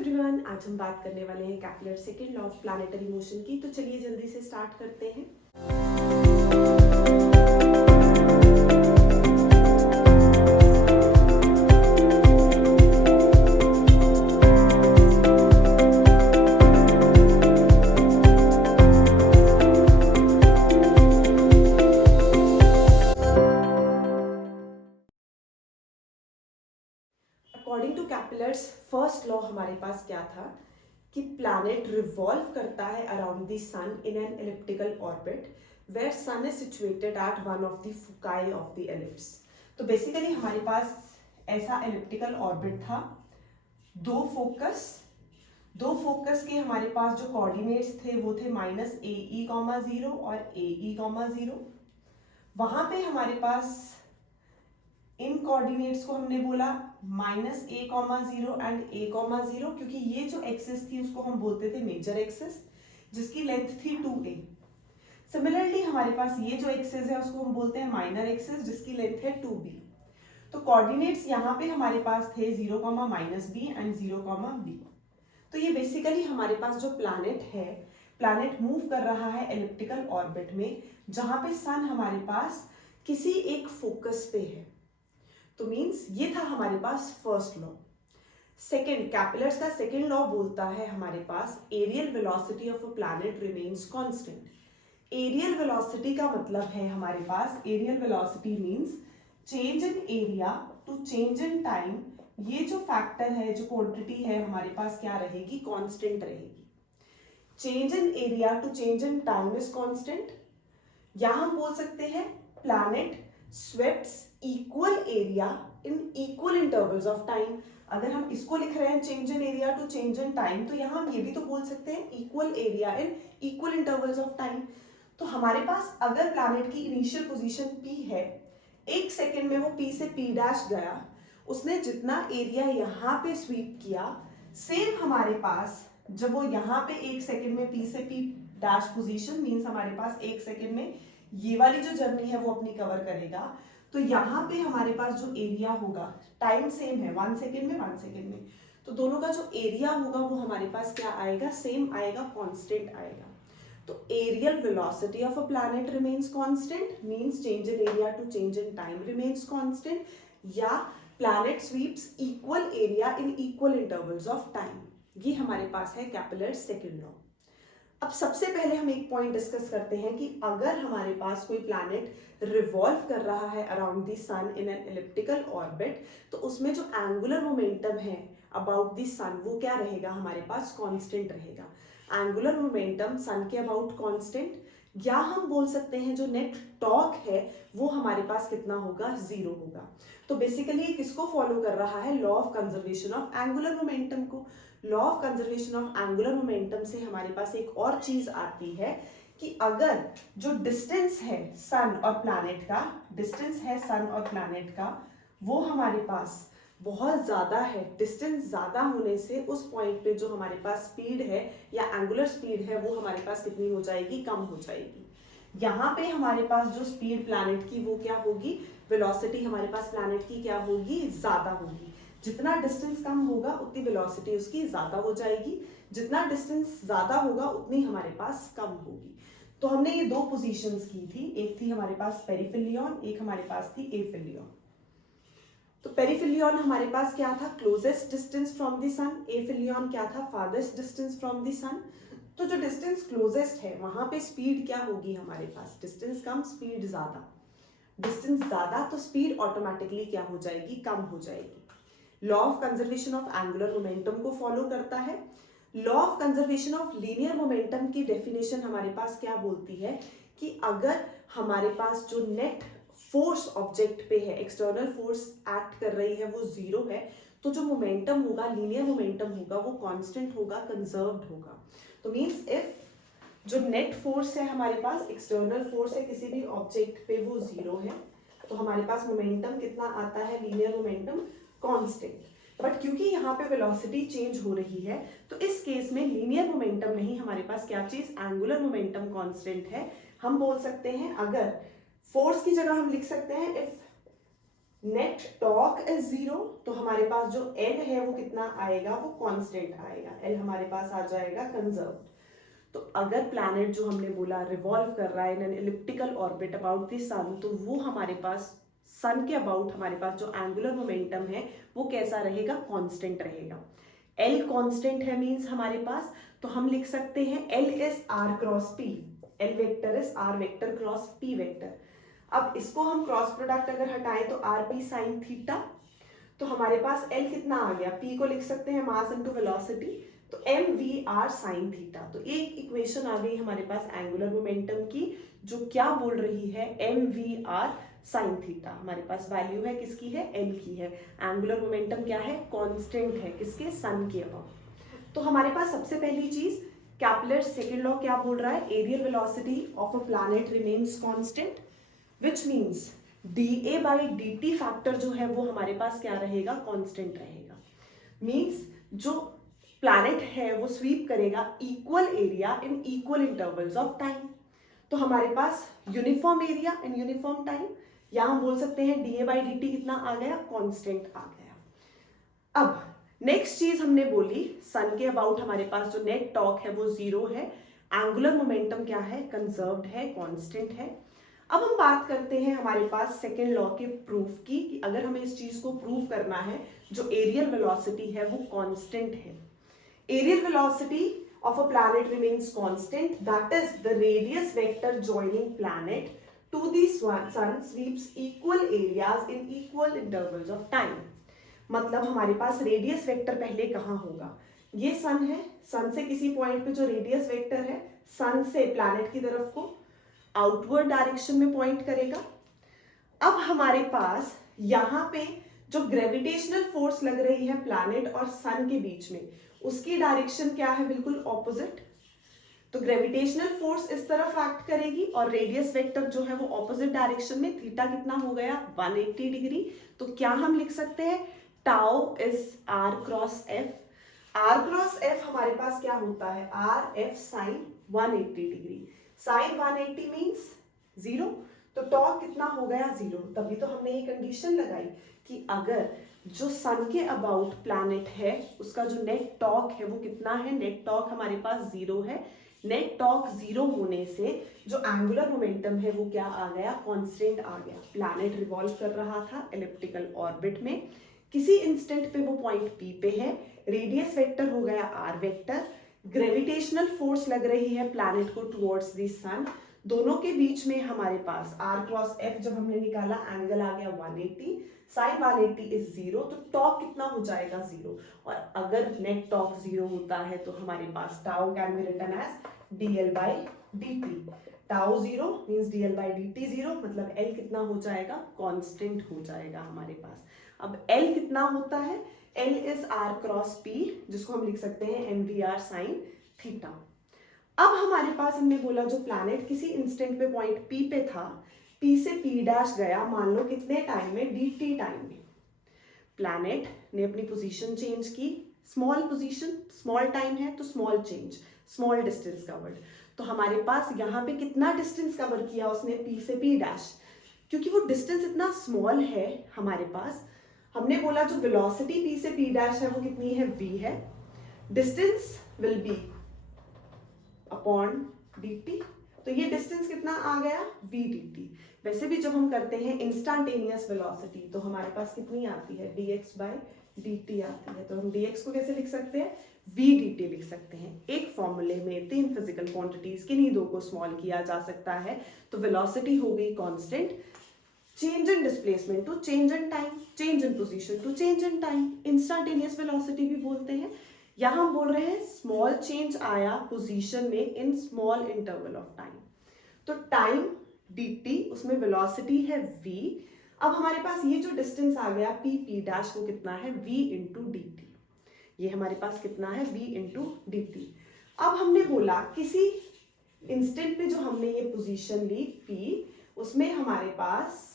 Everyone, आज हम बात करने वाले हैं Kepler second law of planetary motion की। तो चलिए जल्दी से स्टार्ट करते हैं। According to Kepler's first law हमारे पास क्या था कि प्लैनेट रिवॉल्व करता है around the sun in an elliptical orbit where sun is situated at one of the foci of the ellipse. तो बेसिकली हमारे पास ऐसा एलिप्टिकल ऑर्बिट था, दो फोकस के हमारे पास जो कोऑर्डिनेट्स थे वो थे -AE, 0 और AE, 0। वहां पे हमारे पास इन कोऑर्डिनेट्स को हमने बोला -A, 0 एंड A, 0, क्योंकि ये जो एक्सिस थी उसको हम बोलते थे मेजर एक्सिस, जिसकी लेंथ थी 2A। सिमिलरली हमारे पास ये जो एक्सिस है उसको हम बोलते हैं माइनर एक्सिस, जिसकी लेंथ है 2B। तो कोऑर्डिनेट्स यहाँ पे हमारे पास थे 0, -B एंड 0, B। तो ये बेसिकली हमारे पास जो प्लैनेट है, प्लैनेट मूव कर रहा है एलिप्टिकल ऑर्बिट में, जहां पे सन हमारे पास किसी एक फोकस पे है। तो मींस ये था हमारे पास फर्स्ट लॉ। सेकंड, कैपलर्स का सेकंड लॉ बोलता है हमारे पास areal velocity of a planet remains constant. Areal velocity का मतलब है हमारे पास, areal velocity means change in area to change in time. ये जो फैक्टर है, जो क्वांटिटी है हमारे पास क्या रहेगी, कांस्टेंट रहेगी। Change in area to change in time is constant. या हम बोल सकते हैं planet sweeps equal area in equal intervals of time। अगर हम इसको लिख रहे हैं change in area to change in time, तो यहां हम ये भी तो बोल सकते हैं equal area in equal intervals of time. तो हमारे पास अगर प्लैनेट की इनिशियल पोजीशन P है, 1 सेकेंड में वो P से P डैश गया, उसने जितना एरिया यहाँ पे स्वीप किया, सेम हमारे पास जब वो यहाँ पे 1 सेकेंड में P से P डैश पोजीशन मीन्स हमारे पास 1 सेकेंड में ये वाली जो जर्नी है वो अपनी कवर करेगा। तो यहाँ पे हमारे पास जो एरिया होगा, टाइम सेम है 1 सेकेंड में 1 सेकेंड में, तो दोनों का जो एरिया होगा वो हमारे पास क्या आएगा, सेम आएगा, कांस्टेंट आएगा। तो areal velocity of a planet remains constant means change in area to change in time remains constant, या planet sweeps equal area in equal intervals of time. ये हमारे पास है कैपलर्स सेकंड लॉ। अब सबसे पहले हम एक पॉइंट डिस्कस करते हैं कि अगर हमारे पास कोई प्लैनेट रिवॉल्व कर रहा है around the sun in an elliptical orbit, तो उसमें जो एंगुलर मोमेंटम है अबाउट द सन वो क्या रहेगा, हमारे पास कांस्टेंट रहेगा। एंगुलर मोमेंटम सन के अबाउट कांस्टेंट, या हम बोल सकते हैं जो नेट टॉर्क है वो हमारे पास कितना होगा, 0 होगा। तो बेसिकली किसको फॉलो कर रहा है, law of conservation of angular momentum को। Law of conservation of angular momentum से हमारे पास एक और चीज आती है कि अगर जो डिस्टेंस है सन और प्लैनेट का, डिस्टेंस है सन और प्लैनेट का, वो हमारे पास बहुत ज्यादा है, डिस्टेंस ज्यादा होने से उस पॉइंट पे जो हमारे पास स्पीड है या एंगुलर स्पीड है वो हमारे पास कितनी हो जाएगी, कम हो जाएगी। यहाँ पे हमारे पास जो स्पीड प्लैनेट की वो क्या होगी, वेलोसिटी हमारे पास प्लैनेट की क्या होगी, ज्यादा होगी। जितना डिस्टेंस कम होगा उतनी वेलोसिटी उसकी ज्यादा हो जाएगी, जितना डिस्टेंस ज्यादा होगा उतनी हमारे पास कम होगी। तो हमने ये दो पोजीशंस की थी, एक थी हमारे पास पेरिफेलियन, एक हमारे पास थी एफिलियन। तो पेरिफेलियन हमारे पास क्या था, closest distance from the sun, aphelion क्या था, farthest distance from the sun. तो जो डिस्टेंस क्लोजेस्ट है वहां पे स्पीड क्या होगी हमारे पास, डिस्टेंस कम स्पीड ज्यादा, डिस्टेंस ज्यादा तो स्पीड ऑटोमेटिकली क्या हो जाएगी, कम हो जाएगी। Law of conservation of angular momentum को फॉलो करता है। Law of conservation of linear momentum की डेफिनेशन हमारे पास क्या बोलती है कि अगर हमारे पास जो नेट फोर्स ऑब्जेक्ट पे है, एक्सटर्नल फोर्स एक्ट कर रही है, वो 0 है, तो जो मोमेंटम होगा, लीनियर मोमेंटम होगा, वो कांस्टेंट होगा, कंजर्व्ड होगा। तो मींस इफ जो नेट फोर्स है हमारे पास, एक्सटर्नल फोर्स है किसी भी ऑब्जेक्ट पे, वो 0 है, तो हमारे पास मोमेंटम कितना आता है, लीनियर मोमेंटम कांस्टेंट। बट क्योंकि यहाँ पे वेलोसिटी चेंज हो रही है, तो इस केस में लीनियर मोमेंटम नहीं, हमारे पास क्या चीज, एंगुलर मोमेंटम कांस्टेंट है। हम बोल सकते हैं, अगर फोर्स की जगह हम लिख सकते हैं इफ नेट टॉर्क इज 0, तो हमारे पास जो एल है वो कितना आएगा, वो कांस्टेंट आएगा, एल हमारे पास आ जाएगा कंजर्व्ड। तो अगर प्लैनेट जो हमने बोला रिवॉल्व कर रहा है in an elliptical orbit about the sun, तो वो हमारे पास सन के अबाउट हमारे पास जो एंगुलर मोमेंटम है वो कैसा रहेगा, कांस्टेंट रहेगा। एल कांस्टेंट है मींस हमारे पास, तो हम लिख सकते हैं L is are cross P, L vector is R vector cross P vector. अब इसको हम क्रॉस प्रोडक्ट अगर हटाएं तो आर पी साइन थीटा, तो हमारे पास एल कितना आ गया, पी को लिख सकते हैं मास इनटू वेलोसिटी, तो M we are sine theta. तो एक इक्वेशन आ गई हमारे पास एंगुलर मोमेंटम की, जो क्या बोल रही है, m we are sine theta. हमारे पास वैल्यू है किसकी है, एल की है। एंगुलर मोमेंटम क्या है, कांस्टेंट है, किसके, सन के अबाउट। तो हमारे पास सबसे पहली चीज कैपलर सेकंड लॉ क्या बोल रहा है, aerial velocity of a planet remains constant, which means dA by dt factor जो है वो हमारे पास क्या रहेगा, कांस्टेंट रहेगा। मीन्स जो प्लैनेट है वो स्वीप करेगा equal area in equal intervals of time. तो हमारे पास uniform area in uniform time, या हम बोल सकते हैं dA बाई dt कितना आ गया, कांस्टेंट आ गया। अब नेक्स्ट चीज हमने बोली, सन के अबाउट हमारे पास जो नेट टॉर्क है वो 0 है, एंगुलर मोमेंटम क्या है, कंजर्व्ड है, कांस्टेंट है। अब हम बात करते हैं हमारे पास सेकेंड लॉ के प्रूफ की, कि अगर हमें इस चीज को प्रूव करना है, जो एरियल वेलोसिटी है वो कांस्टेंट है। Areal velocity of a planet remains constant, that is the radius vector joining planet to the sun sweeps equal areas in equal intervals of time। मतलब हमारे पास रेडियस वेक्टर पहले कहाँ होगा, ये सन है, सन से किसी पॉइंट पे जो रेडियस वेक्टर है सन से प्लैनेट की तरफ को आउटवर्ड डायरेक्शन में पॉइंट करेगा। अब हमारे पास यहाँ पे जो ग्रेविटेशनल फोर्स लग रही है प्लैनेट और सन के बीच में, उसकी डायरेक्शन क्या है, बिल्कुल ऑपोजिट। तो ग्रेविटेशनल फोर्स इस तरफ एक्ट करेगी और रेडियस वेक्टर जो है वो ऑपोजिट डायरेक्शन में, थीटा कितना हो गया, 180 डिग्री। तो क्या हम लिख सकते हैं, tau is are cross f. R cross f हमारे पास क्या होता है, r f sine 180 degree. Sine 180 means 0, तो टॉर्क कितना हो गया, 0। तभी तो हमने ये कंडीशन लगाई कि अगर जो सन के अबाउट प्लैनेट है उसका जो नेट टॉर्क है वो कितना है, नेट टॉर्क हमारे पास 0 है। नेट टॉर्क 0 होने से जो एंगुलर मोमेंटम है वो क्या आ गया, कांस्टेंट आ गया। प्लैनेट रिवॉल्व कर रहा था एलिप्टिकल ऑर्बिट में, किसी इंस्टेंट पे वो पॉइंट पी पे है, रेडियस वेक्टर हो गया आर वेक्टर, ग्रेविटेशनल फोर्स लग रही है प्लैनेट को टुवर्ड्स द सन, दोनों के बीच में हमारे पास आर क्रॉस एफ जब हमने निकाला एंगल आ गया 180, साइन 180 इज 0, तो टॉर्क कितना हो जाएगा, 0। और अगर नेट टॉर्क 0 होता है तो हमारे पास tau can be written as dl by dt। Tau 0 means dl by dt 0, मतलब l कितना हो जाएगा, कांस्टेंट हो जाएगा हमारे पास। अब l कितना होता है, l is r cross p, जिसको हम लिख सकते हैं mvr साइन थीटा। अब हमारे पास हमने बोला जो प्लैनेट किसी इंस्टेंट पे पॉइंट P पे था, P से P डैश गया, मान लो कितने टाइम में, dt टाइम में। प्लैनेट ने अपनी पोजीशन चेंज की, स्मॉल पोजीशन, स्मॉल टाइम है तो small change, small distance covered. तो हमारे पास यहाँ पे कितना डिस्टेंस कवर किया उसने, P से P डैश, क्योंकि वो डिस्टेंस इतना स्मॉल है हमारे पास। हमने बोला जो वेलोसिटी P से P डैश है वो कितनी है, v है, distance will be upon dt, तो ये डिस्टेंस कितना आ गया, v dt। वैसे भी जब हम करते हैं इंस्टेंटेनियस वेलोसिटी तो हमारे पास कितनी आती है, dx बाय dt आती है। तो हम dx को कैसे लिख सकते हैं, v dt लिख सकते हैं। एक फॉर्मूले में 3 फिजिकल क्वांटिटीज किन्हीं दो को स्मॉल किया जा सकता है, तो वेलोसिटी हो गई constant, change in displacement to change in time, change in position to change in time, instantaneous velocity भी बोलते हैं। यहाँ हम बोल रहे हैं स्मॉल चेंज आया पोजीशन में in small interval of time. तो टाइम dt, उसमें वेलोसिटी है v। अब हमारे पास ये जो डिस्टेंस आ गया p p डैश, वो कितना है, v इंटू dt। ये हमारे पास कितना है, v इंटू dt। अब हमने बोला किसी इंस्टेंट पे जो हमने ये पोजीशन ली p, उसमें हमारे पास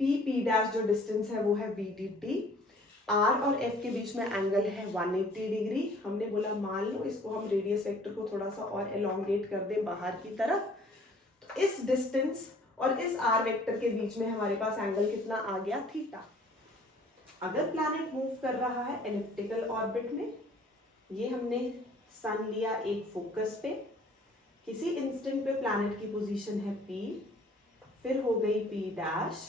p p डैश जो डिस्टेंस है वो है v dt, r और f के बीच में एंगल है 180 डिग्री। हमने बोला मान लो इसको हम रेडियस वेक्टर को थोड़ा सा और एलोंगेट कर दें बाहर की तरफ, तो इस डिस्टेंस और इस r वेक्टर के बीच में हमारे पास एंगल कितना आ गया, थीटा। अगर प्लैनेट मूव कर रहा है एलिप्टिकल ऑर्बिट में, ये हमने सन लिया एक फोकस पे, किसी इंस्टेंट पे प्लैनेट की पोजीशन है P, फिर हो गई P डैश,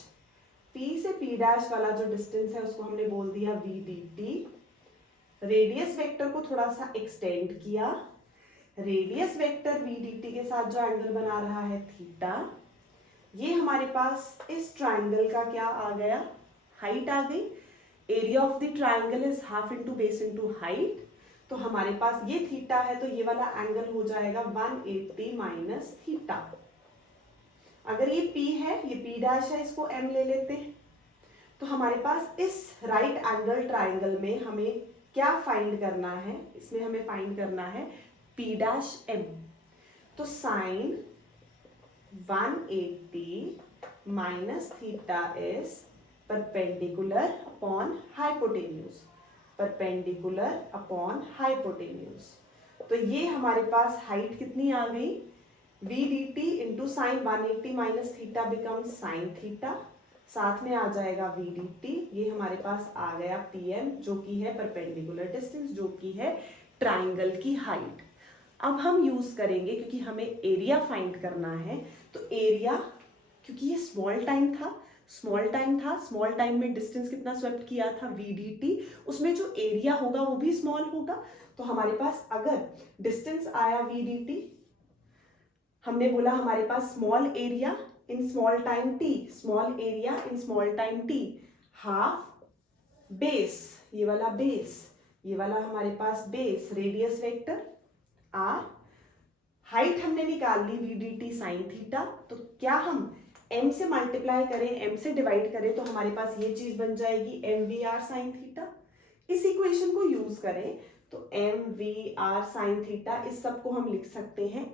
P से P डैश वाला जो डिस्टेंस है उसको हमने बोल दिया v dt, रेडियस वेक्टर को थोड़ा सा एक्सटेंड किया, रेडियस वेक्टर v dt के साथ जो एंगल बना रहा है थीटा, ये हमारे पास इस ट्राइंगल का क्या आ गया, हाइट आ गई। Area of the triangle is half into base into height, तो हमारे पास ये थीटा है तो ये वाला एंगल हो जाएगा 180 माइनस थीटा। अगर ये P है, ये P डैश है, इसको M ले लेते हैं, तो हमारे पास इस राइट एंगल ट्राइंगल में हमें क्या फाइंड करना है, इसमें हमें फाइंड करना है P डैश M। तो sine 180 minus theta is perpendicular upon hypotenuse, perpendicular upon hypotenuse. तो ये हमारे पास हाइट कितनी आ गई, v dt into sine 180 minus theta become sine theta, साथ में आ जाएगा v dt, ये हमारे पास आ गया pm जो कि है परपेंडिकुलर डिस्टेंस, जो कि है ट्राइंगल की हाइट। अब हम यूज करेंगे, क्योंकि हमें एरिया फाइंड करना है, तो एरिया, क्योंकि ये स्मॉल टाइम था, स्मॉल टाइम में डिस्टेंस कितना स्वेप्ट किया था v dt, उसमें जो एरिया होगा वो भी स्मॉल होगा। तो हमारे पास अगर डिस्टेंस आया v dt, हमने बोला हमारे पास small area in small time t, small area in small time t, half base, ये वाला बेस, ये वाला हमारे पास base, radius vector r, height हमने निकाल ली v dt साइन थीटा, तो क्या हम m से मल्टीप्लाई करें, m से डिवाइड करें, तो हमारे पास ये चीज बन जाएगी mvr साइन थीटा। इस इक्वेशन को यूज करें तो mvr साइन थीटा, इस सब को हम लिख सकते हैं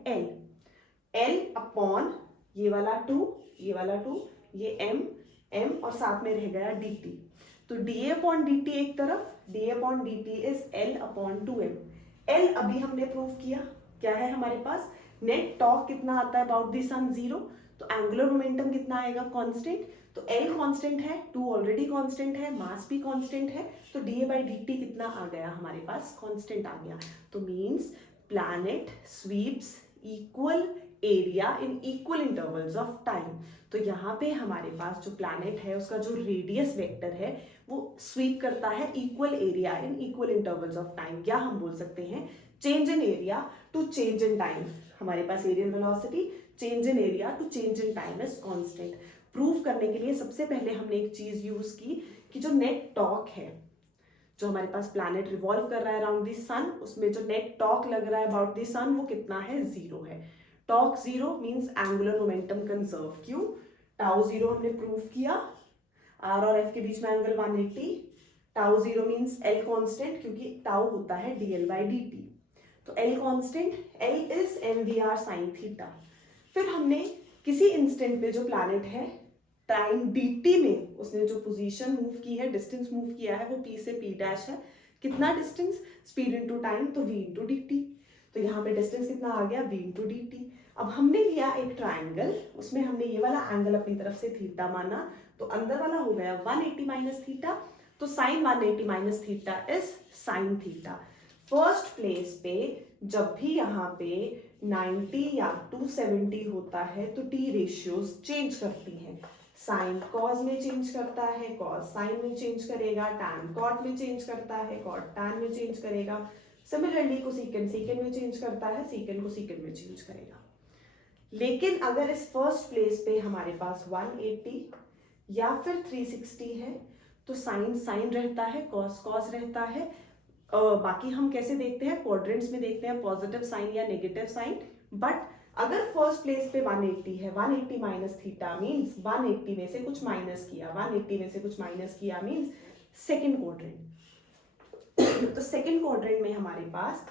l अपॉन ये वाला 2, ये वाला 2, ये m और साथ में रह गया dt, तो dA अपॉन dt एक तरफ, dA upon dt is l upon 2m। l अभी हमने प्रूव किया, क्या है हमारे पास, नेट टॉर्क कितना आता है अबाउट द सन, 0, तो एंगुलर मोमेंटम कितना आएगा, कांस्टेंट, तो L कांस्टेंट है, 2 ऑलरेडी कांस्टेंट है, मास भी कांस्टेंट है, तो dA बाई dt कितना आ गया हमारे पास, कांस्टेंट आ गया। तो means planet sweeps equal area in equal intervals of time. तो यहाँ पे हमारे पास जो प्लैनेट है उसका जो रेडियस वेक्टर है वो स्वीप करता है equal area in equal intervals of time, या हम बोल सकते हैं change in area to change in time. हमारे पास areal velocity change in area to change in time is constant. Prove करने के लिए सबसे पहले हमने एक चीज यूज की कि जो नेट टॉर्क है, जो हमारे पास प्लैनेट रिवॉल्व कर रहा है अराउंड द सन, उसमें जो नेट टॉर्क लग रहा है अबाउट द सन वो कितना है, 0 है। Torque 0 means angular momentum conserve. क्यों, टाउ 0 हमने प्रूव किया, आर और एफ के बीच में angle 180, tau 0 means L constant, क्योंकि टाउ होता है dl बाई dt, तो L constant, L is mvr sine theta. फिर हमने किसी इंस्टेंट पे जो प्लैनेट है टाइम dt में उसने जो पोजीशन मूव की है, डिस्टेंस मूव किया है, वो p से p डैश है, कितना डिस्टेंस, स्पीड इनटू टाइम, तो v इनटू dt, तो यहाँ पे डिस्टेंस कितना आ गया, v इनटू dt। अब हमने लिया एक ट्राइंगल, उसमें हमने ये वाला एंगल अपनी तरफ से थीटा माना, तो अंदर वाला हो गया 180 माइनस थीटा, तो sine 180 minus theta is sine theta. First place पे जब भी यहाँ पे 90 या 270 होता है तो टी रेशियोज चेंज करती हैं, साइन कॉज में चेंज करता है, कॉज साइन में चेंज करेगा, टैन कॉट में चेंज करता है, कॉट टैन में चेंज करेगा, सिमिलरली कोसेकेंट सेकेंड में चेंज करता है, सेकेंड को सेकेंड में चेंज करेगा। लेकिन अगर इस फर्स्ट प्लेस पे हमारे पास 180 या फिर 360 है तो साइन साइन रहता है, कॉस कॉस रहता है। बाकी हम कैसे देखते हैं, क्वाड्रेंट्स में देखते हैं, पॉजिटिव साइन या नेगेटिव साइन। बट अगर फर्स्ट प्लेस पे 180 है, 180 माइनस थीटा मींस 180 में से कुछ माइनस किया, 180 में से कुछ माइनस किया मींस सेकंड क्वाड्रेंट। तो सेकंड क्वाड्रेंट में हमारे पास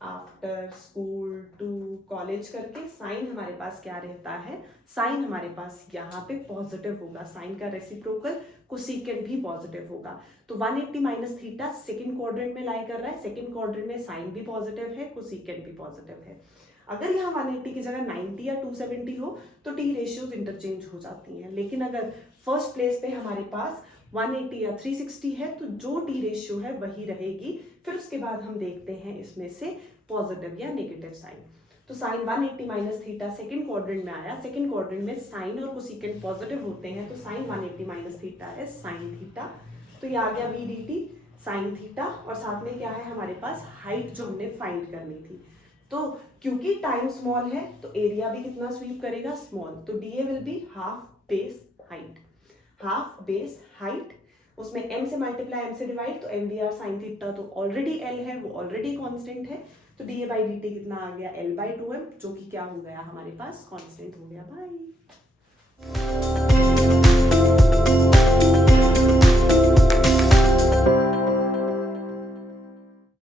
आफ्टर स्कूल टू कॉलेज करके साइन हमारे पास क्या रहता है, साइन हमारे पास यहाँ पे पॉजिटिव होगा, साइन का रेसिप्रोकल कोसेकेंट भी पॉजिटिव होगा। तो 180 माइनस थीटा सेकंड क्वाड्रेंट में लाई कर रहा है, सेकंड क्वाड्रेंट में साइन भी पॉजिटिव है, कोसेकेंट भी पॉजिटिव है। अगर यहाँ 180 की जगह 90 या 270 हो तो टी रेशियोज इंटरचेंज हो जाती हैं, लेकिन अगर फर्स्ट प्लेस पे हमारे पास 180 या 360 है तो जो टी रेशियो है वही रहेगी। फिर उसके बाद हम देखते हैं इसमें से पॉजिटिव या नेगेटिव साइन। तो sine 180 minus theta second quadrant में आया, सेकेंड क्वाड्रेंट में साइन और कोसेकेंट पॉजिटिव होते हैं, तो साइन 180 माइनस थीटा है साइन थीटा। तो ये आ गया v d t sine theta, और साथ में क्या है हमारे पास हाइट जो हमने फाइंड करनी थी। तो क्योंकि टाइम स्मॉल है तो एरिया भी कितना स्वीप करेगा, स्मॉल, तो d A will be half base height, half base height, उसमें m से मल्टीप्लाई m से डिवाइड, तो M we are sine theta तो ऑलरेडी l है, वो ऑलरेडी कांस्टेंट है, तो d A by d t कितना आ गया l बाई 2m, जो कि क्या हो गया हमारे पास कांस्टेंट हो गया। बाय।